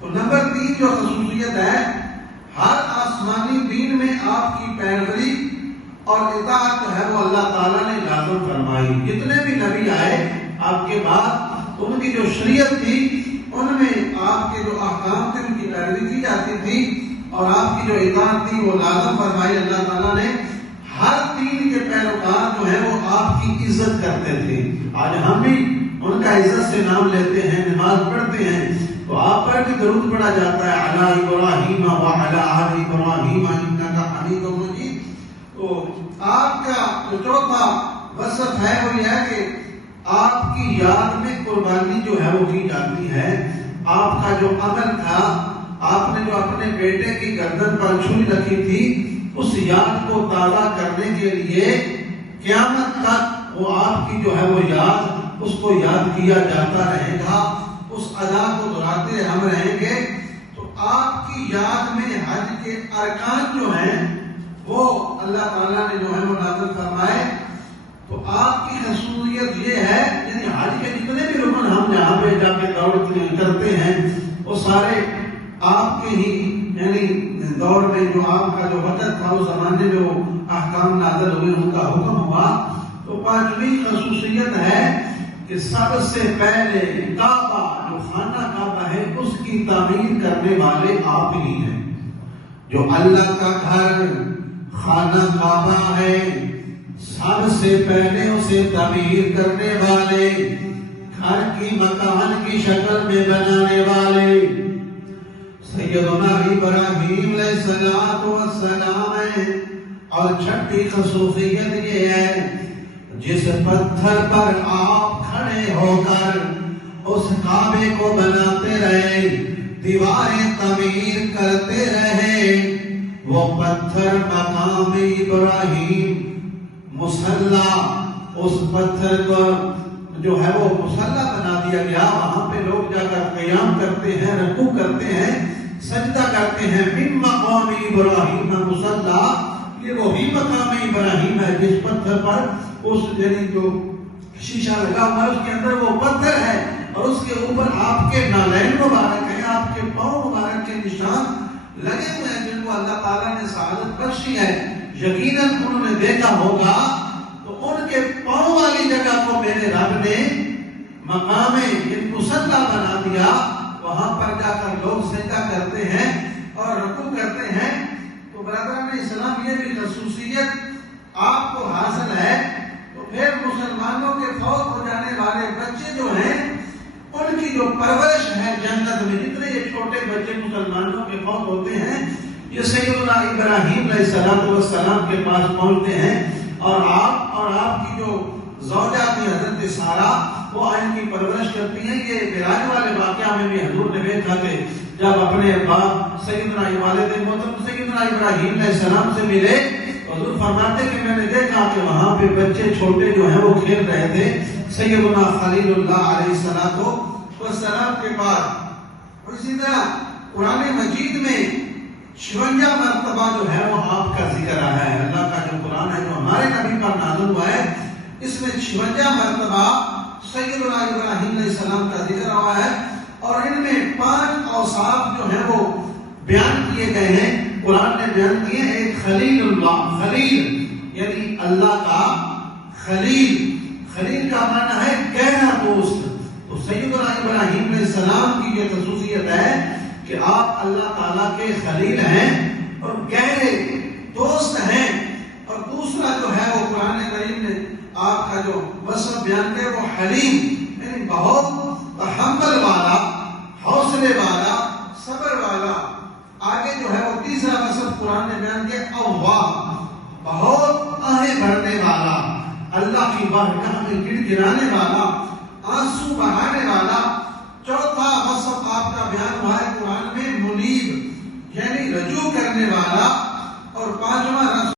تو نمبر 3 جو خصوصیت ہے، ہر آسمانی دین میں آپ کی پیروی اور اطاعت جو ہے وہ اللہ تعالیٰ نے لازم فرمائی۔ جتنے بھی نبی آئے آپ کے بعد، ان کی جو شریعت تھی ان میں آپ کے جو احکام تھے ان کی پیروی کی جاتی تھی، اور آپ کی جو اطاعت تھی وہ لازم فرمائی۔ اللہ تعالیٰ نے ہر دین کے پیروکار جو ہے وہ آپ کی عزت کرتے تھے۔ آج ہم بھی ان کا عزت سے نام لیتے ہیں، نماز پڑھتے ہیں تو آپ پر بھی درود پڑھا جاتا ہے، علی ابراہیم وعلی آل ابراہیم انک حمید مجید۔ تو آپ کا جو چوتھا وصف ہے وہ یہ ہے کہ آپ کی یاد میں قربانی جو ہے وہ کی جاتی ہے۔ آپ کا جو عمل تھا، آپ نے جو اپنے بیٹے کی گردن پر چھری رکھی تھی، اس یاد کو تازہ کرنے کے لیے قیامت تک وہ آپ کی جو ہے وہ یاد، اس کو یاد کیا جاتا رہے گا، اس ادا کو دہراتے ہم رہیں گے۔ تو آپ کی یاد میں حج کے ارکان جو ہیں وہ اللہ تعالیٰ نے جو ہے وہ نازل فرمائے۔ تو آپ کی خصوصیت یہ ہے، یعنی حج کے جتنے بھی رکن ہم یہاں پہ جا کے دوڑتے کرتے ہیں وہ سارے آپ کے ہی یعنی دور میں جو آپ کا جو وقت تھا اس زمانے میں وہ احکام نازل ہوئے، ان کا حکم ہوا۔ تو 5ویں خصوصیت ہے کہ سب سے پہلے کعبہ جو خانہ کعبہ ہے اس کی تعمیر کرنے والے آپ ہی ہیں۔ جو اللہ کا گھر خانہ کعبہ ہے، سب سے پہلے اسے تعمیر کرنے والے، گھر کی مکان کی شکل میں بنانے والے سیدنا ابراہیم علیہ السلام ہے۔ اور چھٹی خصوصیت یہ ہے، جس پتھر پر آپ کھڑے ہو کر اس کعبے کو بناتے رہے، دیواریں تعمیر کرتے رہے، وہ پتھر مقام ابراہیم مصلی، اس پتھر کو جو ہے وہ مصلی بنا دیا گیا۔ وہاں پہ لوگ جا کر قیام کرتے ہیں، رکوع کرتے ہیں، سجدہ کرتے ہیں۔ من مقام ابراہیم مصلی، یہ وہی مقام ابراہیم ہے جس پتھر پر اس یعنی جو شیشہ لگا ہوا ہے اس کے اندر وہ پتھر ہے، اور اس کے اوپر آپ کے نالین مبارک ہیں، آپ کے پاؤں مبارک کے نشان لگے ہوئے ہیں، جن کو اللہ تعالیٰ نے سعادت بخشی ہے۔ یقیناً انہوں نے دیکھا ہوگا تو ان کے پاؤں والی جگہ کو میرے رب نے مقام مصلی بنا دیا۔ وہاں پر جا کر لوگ سجدہ کرتے ہیں اور رکوع کرتے ہیں۔ تو برادران اسلام یہ بھی خصوصیت آپ کو حاصل ہے۔ تو پھر مسلمانوں کے فوت ہو جانے والے بچے جو ہیں ان کی جو پرورش ہے جنت میں، جتنے یہ چھوٹے بچے مسلمانوں کے فوت ہوتے ہیں یہ سیدنا ابراہیم علیہ السلام کے پاس پہنچتے ہیں، اور آپ کی جو زوجہ تھی حضرت سارہ، وہ ان کی پرورش کرتی ہیں۔ یہ معراج والے واقعہ میں بھی حضور نے دیکھا کہ جب اپنے باپ سیدنا والد محترم سیدنا ابراہیم علیہ السلام سے ملے، حضور فرماتے کہ میں نے دیکھا کہ وہاں پہ بچے چھوٹے جو ہیں وہ کھیل رہے تھے سیدنا خلیل اللہ علیہ السلام کے بعد۔ اسی طرح قرآن مجید میں 56 مرتبہ جو ہے وہ آپ کا ذکر آیا ہے۔ اللہ کا جو قرآن ہے جو ہمارے نبی پر نازل ہوا ہے، اس میں 56 مرتبہ سیدنا ابراہیم علیہ السلام کا ذکر ہوا ہے، اور ان میں 5 اوصاف جو ہیں وہ بیان کیے گئے ہیں، قرآن نے بیان کیے ہیں۔ ایک خلیل اللہ، خلیل یعنی اللہ کا خلیل، خلیل کا معنی ہے گہرا دوست۔ تو سیدنا ابراہیم علیہ السلام کی یہ خصوصیت ہے کہ آپ اللہ تعالیٰ کے خلیل ہیں اور گہرے دوست ہیں۔ اور دوسرا جو ہے وہ قرآن کریم نے آپ کا جو وصف بیان کیا وہ حلیم، یعنی بہت تحمل والا، حوصلے والا، صبر والا۔ آگے جو ہے وہ تیسرا وصف قرآن نے بیان کیا اواب، بہت آہیں بھرنے والا، اللہ کی بارگاہ میں گڑ گڑانے والا، آنسو بہانے والا۔ چوتھا وصف آپ کا بیان ہوا ہے قرآن میں منیب، یعنی رجوع کرنے والا۔ اور 5واں